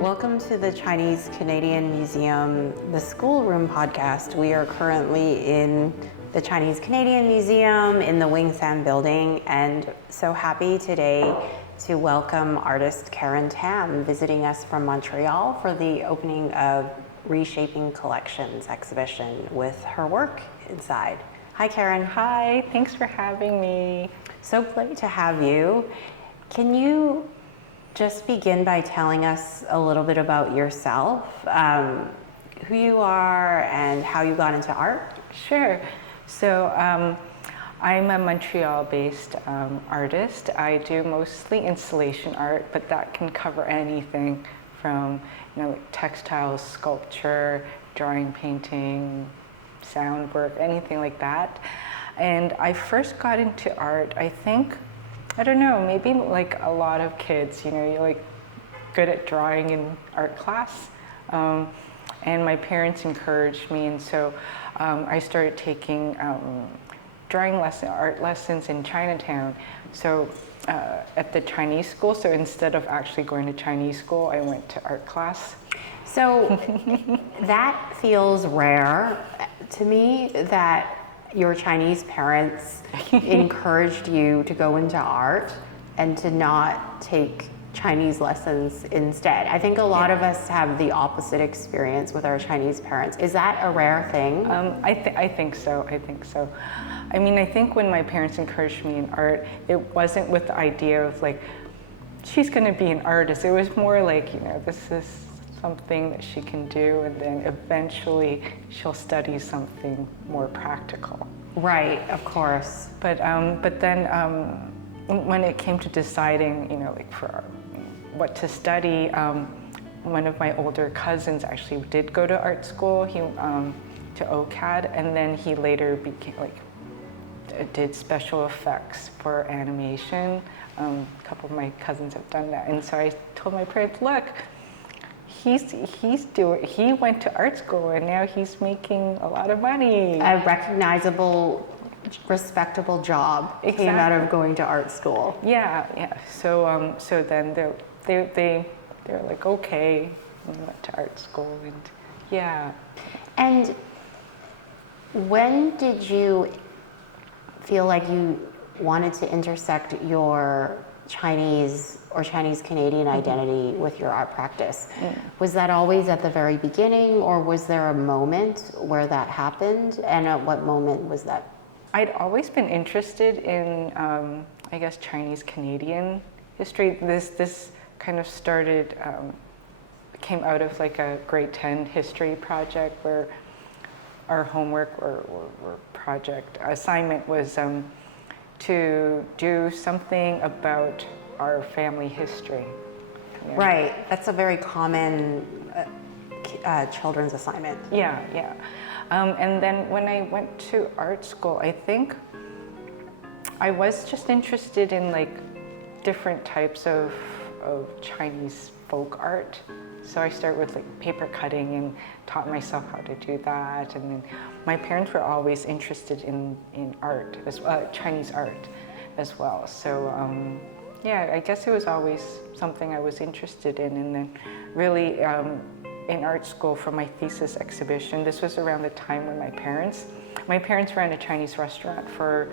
Welcome to the Chinese Canadian Museum, the Schoolroom podcast. We are currently in the Chinese Canadian Museum in the Wing San building, and so happy today to welcome artist Karen Tam visiting us from Montreal for the opening of Reshaping Collections exhibition with her work inside. Hi Karen. Hi, thanks for having me. So great to have you. Can you just begin by telling us a little bit about yourself, who you are and how you got into art? Sure. So I'm a Montreal-based artist. I do mostly installation art, but that can cover anything from textiles, sculpture, drawing, painting, sound work, anything like that. And I first got into art, I don't know, maybe like a lot of kids, you're like good at drawing in art class. And my parents encouraged me, and so I started taking art lessons in Chinatown. So at the Chinese school, so instead of actually going to Chinese school, I went to art class. So that feels rare to me, that your Chinese parents encouraged you to go into art and to not take Chinese lessons instead. I think a lot of us have the opposite experience with our Chinese parents. Is that a rare thing? I think so. I mean, I think when my parents encouraged me in art, it wasn't with the idea of like, she's going to be an artist. It was more like, this is something that she can do, and then eventually she'll study something more practical. Right, of course. But then when it came to deciding, like for what to study, one of my older cousins actually did go to art school. He to OCAD, and then he later became did special effects for animation. A couple of my cousins have done that, and so I told my parents, look, he went to art school and now he's making a lot of money. A recognizable, respectable job came out of going to art school. Yeah. So then they're like, okay, we went to art school, and yeah. And when did you feel like you wanted to intersect your Chinese or Chinese Canadian identity with your art practice? Was that always at the very beginning, or was there a moment where that happened? And at what moment was that? I'd always been interested in, I guess, Chinese Canadian history. This kind of started, came out of like a grade 10 history project where our homework or project assignment was to do something about our family history. Right, that's a very common children's assignment. Yeah. And then when I went to art school, I think I was just interested in like different types of Chinese folk art. So I started with like paper cutting and taught myself how to do that. And then my parents were always interested in art, Chinese art as well. So yeah, I guess it was always something I was interested in. And then really in art school for my thesis exhibition, this was around the time when my parents ran a Chinese restaurant for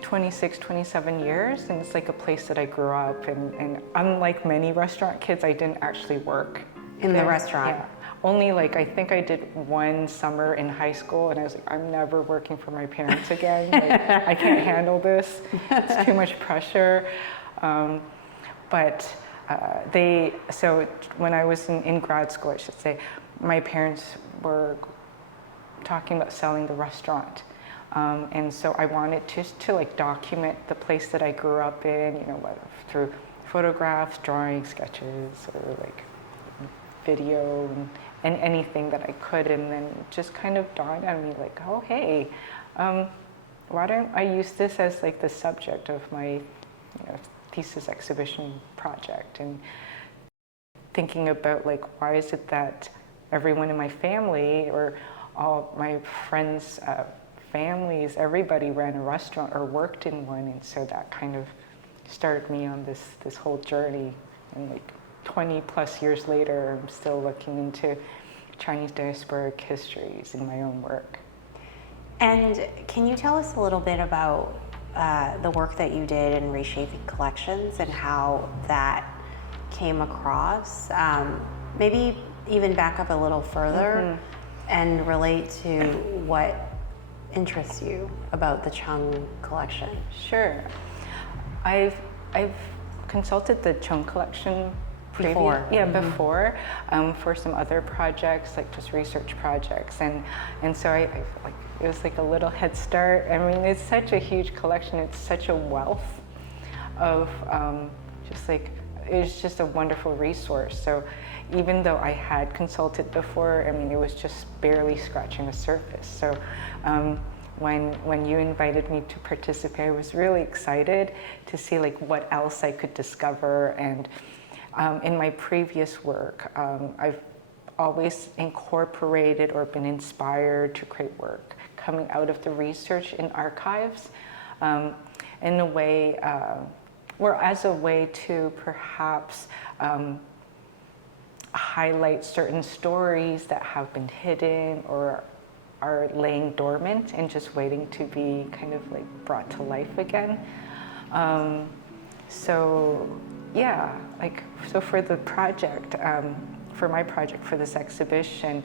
26, 27 years, and it's like a place that I grew up, and unlike many restaurant kids, I didn't actually work in the restaurant. Yeah. Only like, I think I did one summer in high school, and I was like, I'm never working for my parents again. Like, I can't handle this. It's too much pressure. So when I was in grad school, I should say, my parents were talking about selling the restaurant. And so I wanted to like document the place that I grew up in, whether through photographs, drawings, sketches, or like video and anything that I could. And then it just kind of dawned on me like, oh, hey, why don't I use this as like the subject of my thesis exhibition project, and thinking about like, why is it that everyone in my family or all my friends' families, everybody ran a restaurant or worked in one, and so that kind of started me on this whole journey, and like 20 plus years later, I'm still looking into Chinese diasporic histories in my own work. And can you tell us a little bit about the work that you did in Reshaping Collections and how that came across? Maybe even back up a little further and relate to what interests you about the Chung collection. Sure. I've consulted the Chung collection Before. before for some other projects, like just research projects, and so I feel like it was like a little head start. I mean, it's such a huge collection. It's such a wealth of just like, it's just a wonderful resource. So even though I had consulted before, I mean, it was just barely scratching the surface. So when you invited me to participate, I was really excited to see like what else I could discover. And in my previous work, I've always incorporated or been inspired to create work coming out of the research in archives in a way, or as a way to perhaps highlight certain stories that have been hidden or are laying dormant and just waiting to be kind of like brought to life again. So yeah, like, so for the project, for my project for this exhibition,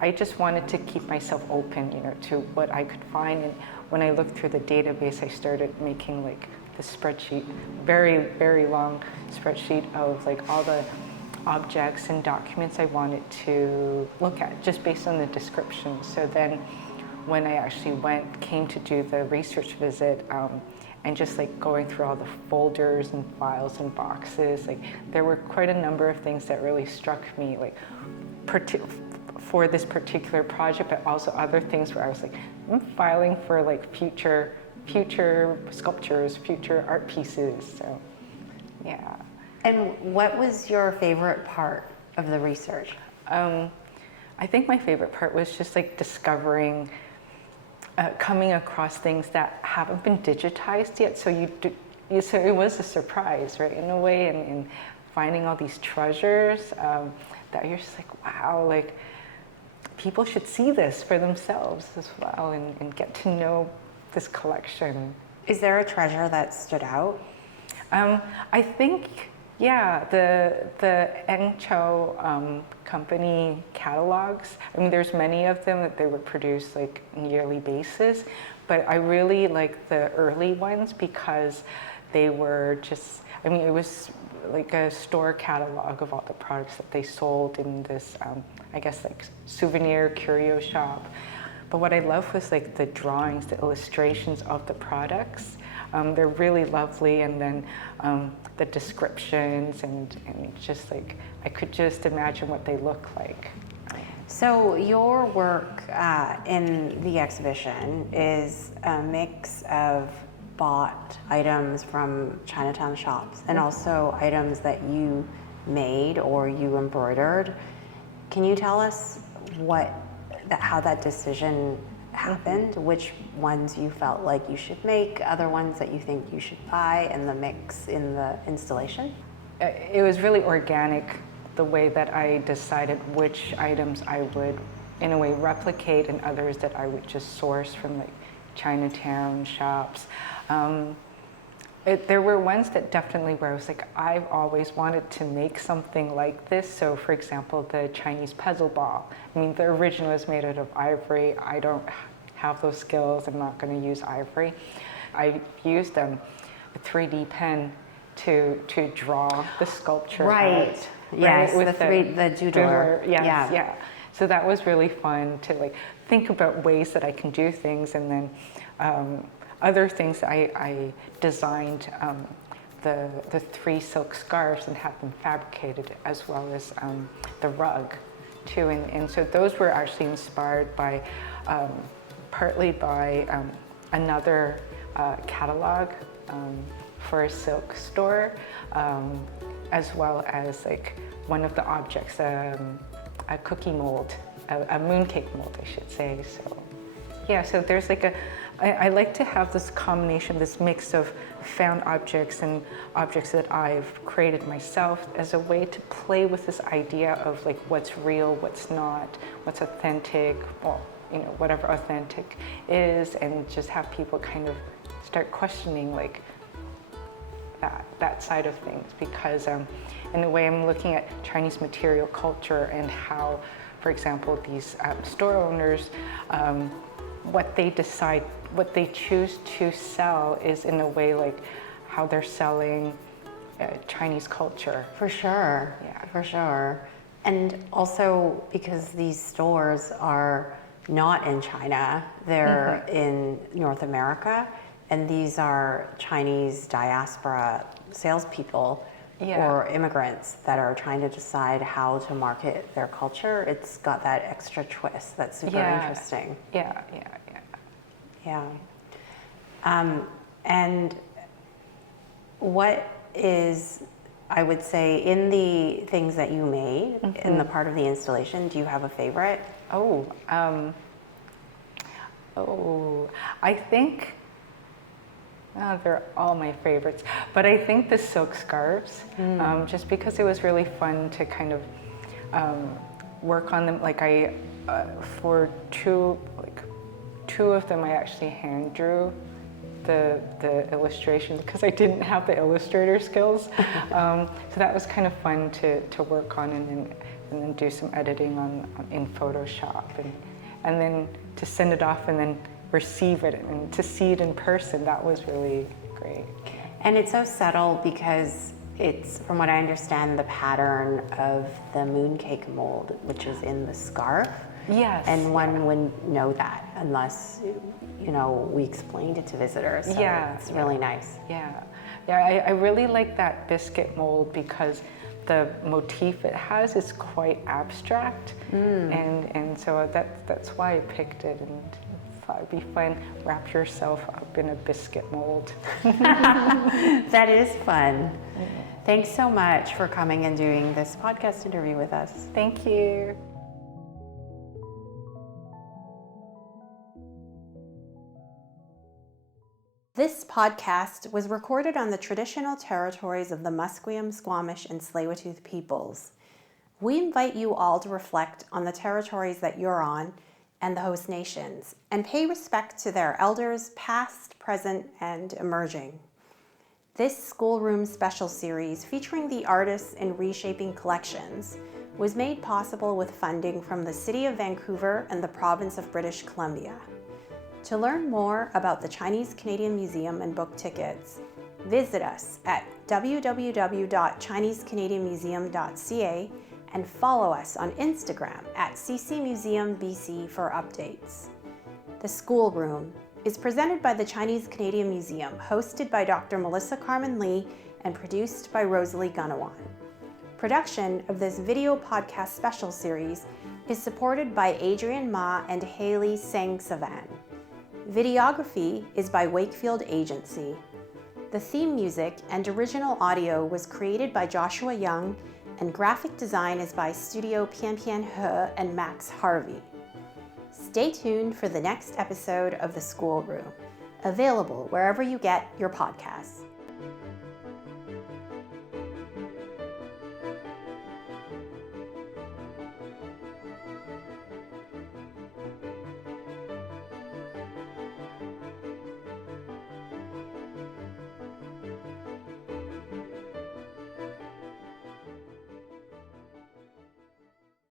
I just wanted to keep myself open, you know, to what I could find. And when I looked through the database, I started making like this spreadsheet, very, very long spreadsheet of like all the objects and documents I wanted to look at just based on the description. So then when I actually came to do the research visit, and just like going through all the folders and files and boxes, like there were quite a number of things that really struck me, like for this particular project, but also other things where I was like, I'm filing for like future sculptures, future art pieces. So yeah. And what was your favorite part of the research? I think my favorite part was just like discovering, coming across things that haven't been digitized yet. So so it was a surprise, right, in a way, and finding all these treasures that you're just like, wow, like people should see this for themselves as well and get to know this collection. Is there a treasure that stood out? I think, yeah, the Engcho company catalogs. I mean, there's many of them that they would produce like on a yearly basis, but I really like the early ones because they were just, I mean, it was like a store catalog of all the products that they sold in this, I guess like souvenir curio shop. But what I loved was like the drawings, the illustrations of the products. They're really lovely, and then the descriptions and just like, I could just imagine what they look like. So your work in the exhibition is a mix of bought items from Chinatown shops and also items that you made or you embroidered. Can you tell us how that decision happened, which ones you felt like you should make, other ones that you think you should buy, and the mix in the installation? It was really organic, the way that I decided which items I would, in a way, replicate and others that I would just source from like Chinatown shops. There were ones that definitely where I was like, I've always wanted to make something like this. So for example, the Chinese puzzle ball. I mean, the original is made out of ivory. I don't have those skills. I'm not going to use ivory. I used a 3D pen to draw the sculpture. Right. Out, yes, right? With the doodler. Yes, yeah. So that was really fun to like think about ways that I can do things, and then other things I designed the 3 silk scarves and had them fabricated, as well as the rug too. And so those were actually inspired by, partly by another catalog for a silk store, as well as like one of the objects, a cookie mold, a mooncake mold, I should say. So yeah, so there's like I like to have this combination, this mix of found objects and objects that I've created myself as a way to play with this idea of like what's real, what's not, what's authentic, well, you know, whatever authentic is, and just have people kind of start questioning like that side of things, because in a way I'm looking at Chinese material culture and how, for example, these store owners, what they decide, what they choose to sell is in a way like how they're selling Chinese culture. For sure, Yeah. for sure. And also because these stores are not in China, they're in North America, and these are Chinese diaspora salespeople or immigrants that are trying to decide how to market their culture. It's got that extra twist that's super interesting. Yeah. Yeah. And what is, I would say, in the things that you made in the part of the installation, do you have a favorite? I think they're all my favorites, but I think the silk scarves, just because it was really fun to kind of work on them. Like for two of them, I actually hand drew the illustrations because I didn't have the illustrator skills. So that was kind of fun to work on and then do some editing in Photoshop and then to send it off and then receive it and to see it in person. That was really great. And it's so subtle because it's, from what I understand, the pattern of the mooncake mold, which is in the scarf. Yes. And one wouldn't know that unless, you know, we explained it to visitors. So it's really nice. Yeah. I really like that biscuit mold because the motif it has is quite abstract, and so that's why I picked it, and thought it'd be fun. Wrap yourself up in a biscuit mold. That is fun. Thanks so much for coming and doing this podcast interview with us. Thank you. This podcast was recorded on the traditional territories of the Musqueam, Squamish, and Tsleil-Waututh peoples. We invite you all to reflect on the territories that you're on and the host nations, and pay respect to their elders, past, present, and emerging. This schoolroom special series featuring the artists in Reshaping Collections was made possible with funding from the City of Vancouver and the province of British Columbia. To learn more about the Chinese Canadian Museum and book tickets, visit us at www.chinesecanadianmuseum.ca and follow us on Instagram at ccmuseumbc for updates. The Schoolroom is presented by the Chinese Canadian Museum, hosted by Dr. Melissa Carmen Lee and produced by Rosalie Gunawan. Production of this video podcast special series is supported by Adrian Ma and Haley Sang-Savan. Videography is by Wakefield Agency. The theme music and original audio was created by Joshua Young, and graphic design is by Studio Pian Pian He and Max Harvey. Stay tuned for the next episode of The Schoolroom, available wherever you get your podcasts.